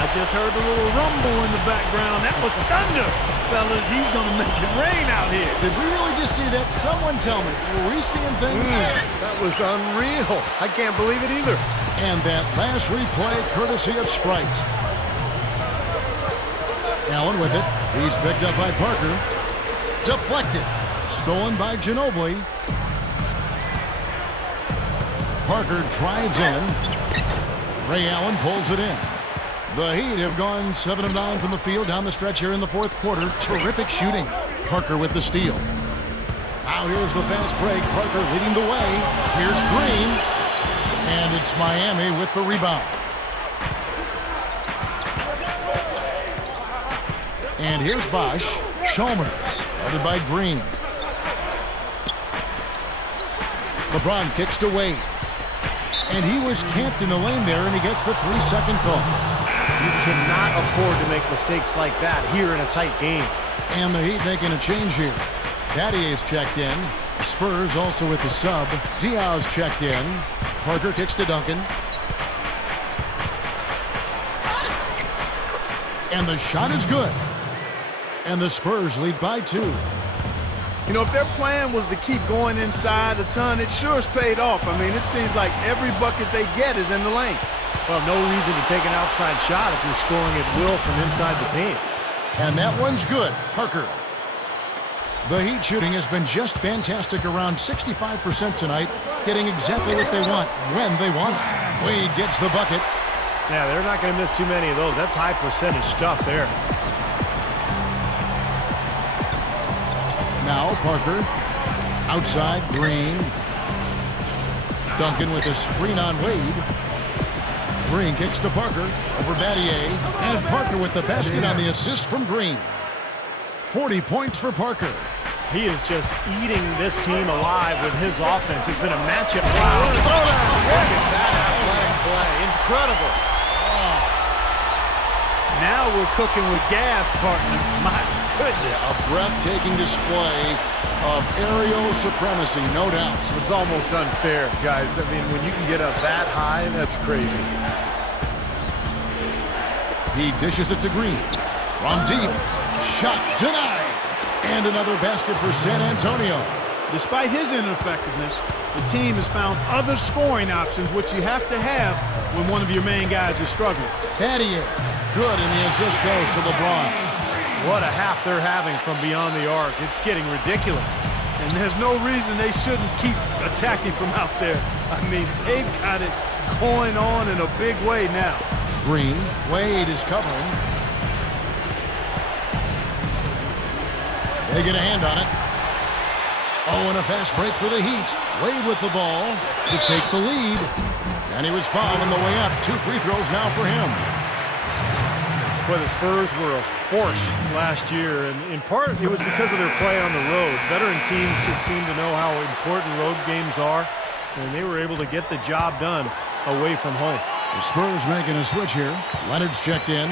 I just heard a little rumble in the background. That was thunder. Fellas, he's going to make it rain out here. Did we really just see that? Someone tell me. Were we seeing things? That was unreal. I can't believe it either. And that last replay courtesy of Sprite. Allen with it. He's picked up by Parker. Deflected. Stolen by Ginobili. Parker drives in. Ray Allen pulls it in. The Heat have gone 7 of 9 from the field down the stretch here in the fourth quarter. Terrific shooting. Parker with the steal. Now here's the fast break. Parker leading the way. Here's Green. And it's Miami with the rebound. And here's Bosch. Chalmers, guarded by Green. LeBron kicks to Wade. And he was camped in the lane there, and he gets the 3-second call. You cannot afford to make mistakes like that here in a tight game. And the Heat making a change here. Battier's checked in. Spurs also with the sub. Diaw's checked in. Parker kicks to Duncan. And the shot is good. And the Spurs lead by 2. You know, if their plan was to keep going inside a ton, it sure has paid off. I mean, it seems like every bucket they get is in the lane. Well, no reason to take an outside shot if you're scoring at will from inside the paint. And that one's good. Parker. The Heat shooting has been just fantastic, around 65% tonight, getting exactly what they want when they want it. Wade gets the bucket. Yeah, they're not going to miss too many of those. That's high percentage stuff there. Now Parker. Outside, Green. Duncan with a screen on Wade. Green kicks to Parker over Battier, and Parker with the basket on the assist from Green. 40 points for Parker. He is just eating this team alive with his offense. It's been a matchup. Wow. Look at that athletic play. Incredible. Now we're cooking with gas, partner. My goodness. A breathtaking display of aerial supremacy, no doubt. It's almost unfair, guys. I mean, when you can get up that high, that's crazy. He dishes it to Green. From deep. Shot denied. And another basket for San Antonio. Despite his ineffectiveness, the team has found other scoring options, which you have to have when one of your main guys is struggling. Battier. Good, and the assist goes to LeBron. What a half they're having from beyond the arc. It's getting ridiculous. And there's no reason they shouldn't keep attacking from out there. I mean, they've got it going on in a big way now. Green. Wade is covering. They get a hand on it. Oh, and a fast break for the Heat. Wade with the ball to take the lead. And he was fouled on the way up. 2 free throws now for him. Boy, the Spurs were a force last year, and in part it was because of their play on the road. Veteran teams just seem to know how important road games are, and they were able to get the job done away from home. The Spurs making a switch here. Leonard's checked in.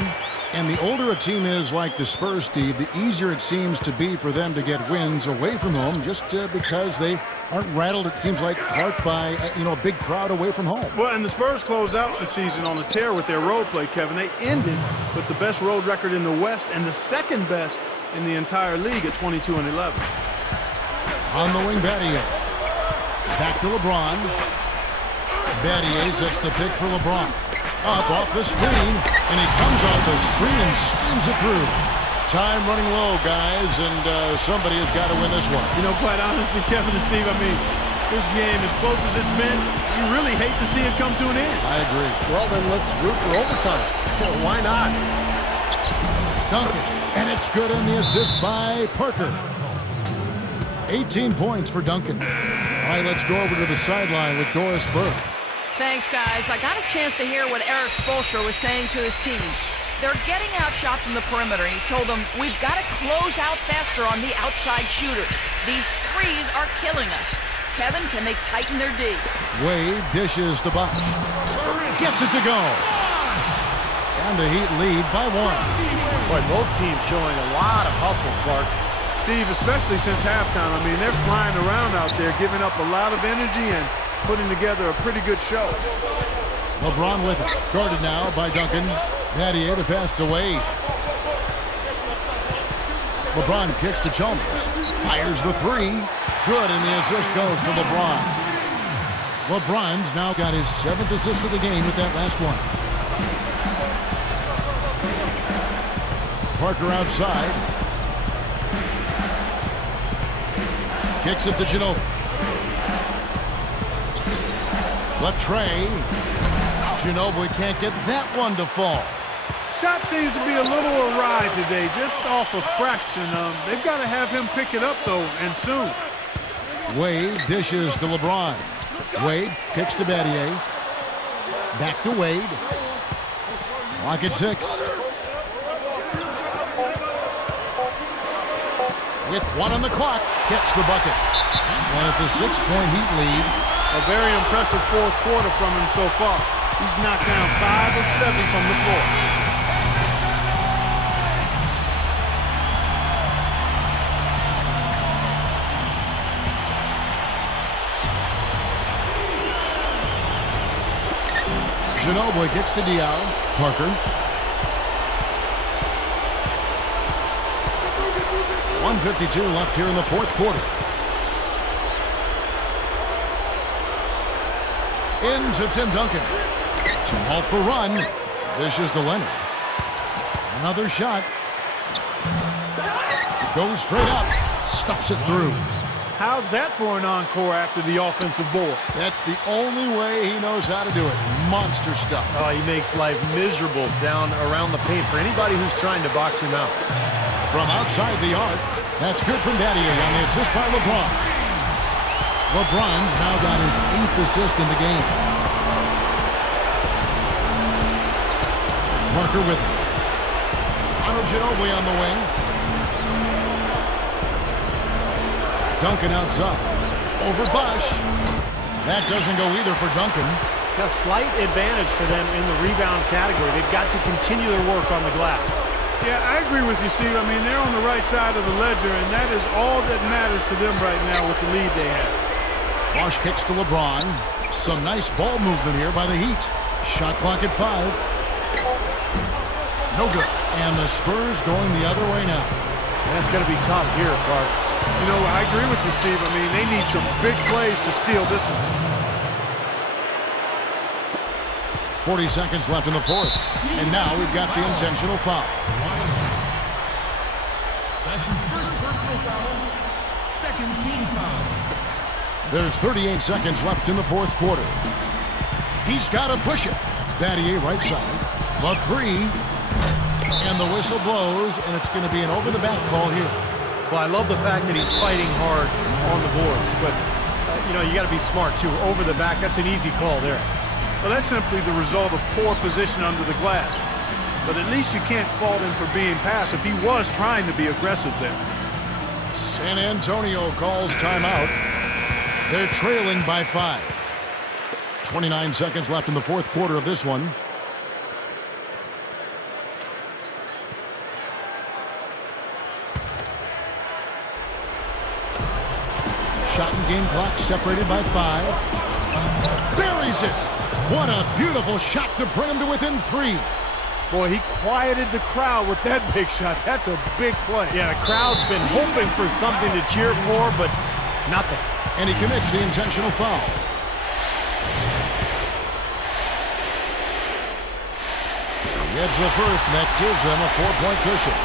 And the older a team is like the Spurs, Steve, the easier it seems to be for them to get wins away from home just because they aren't rattled, it seems like, Clark, by a big crowd away from home. Well, and the Spurs closed out the season on a tear with their road play, Kevin. They ended with the best road record in the West and the second best in the entire league at 22-11. On the wing, Battier. Back to LeBron. Battier sets the pick for LeBron. Up off the screen, and he comes off the screen and slams it through. Time running low, guys, and somebody has got to win this one. You know, quite honestly, Kevin and Steve, I mean, this game, as close as it's been, you really hate to see it come to an end. I agree. Well, then let's root for overtime. Why not? Duncan, and it's good on the assist by Parker. 18 points for Duncan. All right, let's go over to the sideline with Doris Burke. Thanks, guys. I got a chance to hear what Eric Spoelstra was saying to his team. They're getting outshot from the perimeter. He told them, we've got to close out faster on the outside shooters. These threes are killing us. Kevin, can they tighten their D? Wade dishes to Bosch. Gets it to go. And the Heat lead by 1. Boy, both teams showing a lot of hustle, Clark. Steve, especially since halftime, I mean, they're flying around out there, giving up a lot of energy and putting together a pretty good show. LeBron with it. Guarded now by Duncan. Battier, the pass to Wade. LeBron kicks to Chalmers. Fires the 3. Good, and the assist goes to LeBron. LeBron's now got his 7th assist of the game with that last one. Parker outside. Kicks it to Ginobili. Latrey. Ginobili can't get that one to fall. Shot seems to be a little awry today, just off a fraction. They've got to have him pick it up, though, and soon. Wade dishes to LeBron. Wade kicks to Battier. Back to Wade. Clock at 6. With 1 on the clock, gets the bucket. And it's a 6-point Heat lead. A very impressive fourth quarter from him so far. He's knocked down 5 of 7 from the floor. Ginobili kicks to Diallo. Parker. 1:52 left here in the fourth quarter. Into Tim Duncan. To halt the run. Dishes to Leonard. Another shot. Goes straight up. Stuffs it through. How's that for an encore after the offensive board? That's the only way he knows how to do it. Monster stuff. Oh, he makes life miserable down around the paint for anybody who's trying to box him out. From outside the arc, that's good from Battier on the assist by LeBron. LeBron's now got his 8th assist in the game. Parker with it. Ginobili on the wing. Duncan outside. Over Bosch. That doesn't go either for Duncan. A slight advantage for them in the rebound category. They've got to continue their work on the glass. Yeah, I agree with you, Steve. I mean, they're on the right side of the ledger, and that is all that matters to them right now with the lead they have. Bosch kicks to LeBron. Some nice ball movement here by the Heat. Shot clock at 5. No good. And the Spurs going the other way now. That's going to be tough here, Clark. You know, I agree with you, Steve. I mean, they need some big plays to steal this one. 40 seconds left in the fourth. And now we've got the intentional foul. That's his first personal foul. Second team foul. There's 38 seconds left in the fourth quarter. He's got to push it. Battier right side. The three. And the whistle blows, and it's going to be an over-the-back call here. Well, I love the fact that he's fighting hard on the boards, but, you know, you got to be smart, too. Over the back, that's an easy call there. Well, that's simply the result of poor position under the glass. But at least you can't fault him for being passive. He was trying to be aggressive there. San Antonio calls timeout. They're trailing by 5. 29 seconds left in the fourth quarter of this one. Shot and game clock separated by 5. Buries it. What a beautiful shot to bring him to within 3. Boy, he quieted the crowd with that big shot. That's a big play. Yeah, the crowd's been hoping for something to cheer for, but nothing. And he commits the intentional foul. He gets the first, and that gives them a 4-point cushion.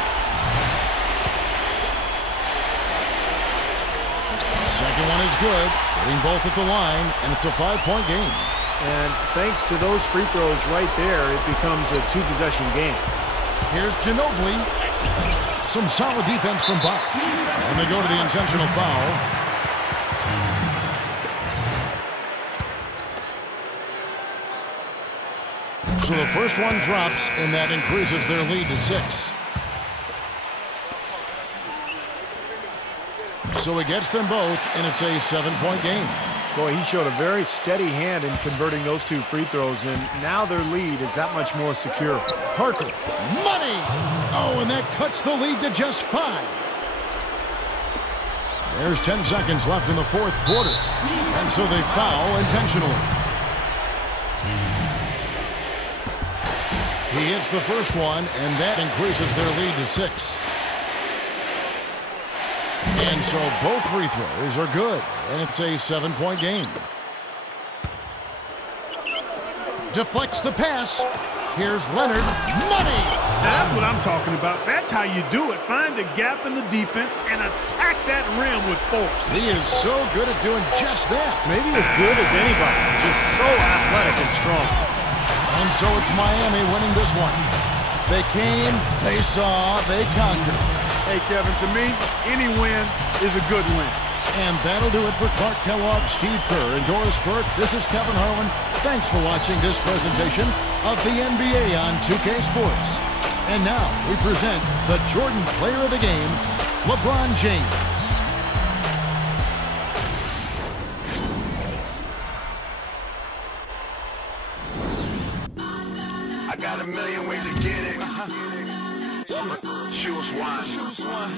Second one is good, hitting both at the line, and it's a 5-point game. And thanks to those free throws right there, it becomes a 2-possession game. Here's Ginobili. Some solid defense from Bosch. And they go to the intentional foul. So the first one drops, and that increases their lead to 6. So he gets them both, and it's a 7-point game. Boy, he showed a very steady hand in converting those 2 free throws, and now their lead is that much more secure. Parker, money! Oh, and that cuts the lead to just 5. There's 10 seconds left in the fourth quarter, and so they foul intentionally. He hits the first one, and that increases their lead to 6. And so both free throws are good, and it's a 7-point game. Deflects the pass. Here's Leonard. Money! That's what I'm talking about. That's how you do it. Find a gap in the defense and attack that rim with force. He is so good at doing just that. Maybe as good as anybody. Just so athletic and strong. And so it's Miami winning this one. They came, they saw, they conquered. Hey, Kevin, to me, any win is a good win. And that'll do it for Clark Kellogg, Steve Kerr, and Doris Burke. This is Kevin Harlan. Thanks for watching this presentation of the NBA on 2K Sports. And now we present the Jordan Player of the Game, LeBron James. I got a million ways to get it. Choose one.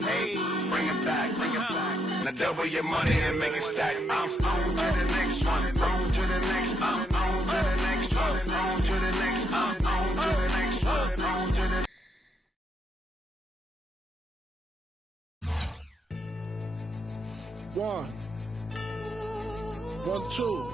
Hey, bring it back. Now double your money and make it stack. I'm on to the next one. On to the next. I'm on to the next one. On to the next. I'm on to the next one. On to the. One, 1, 2.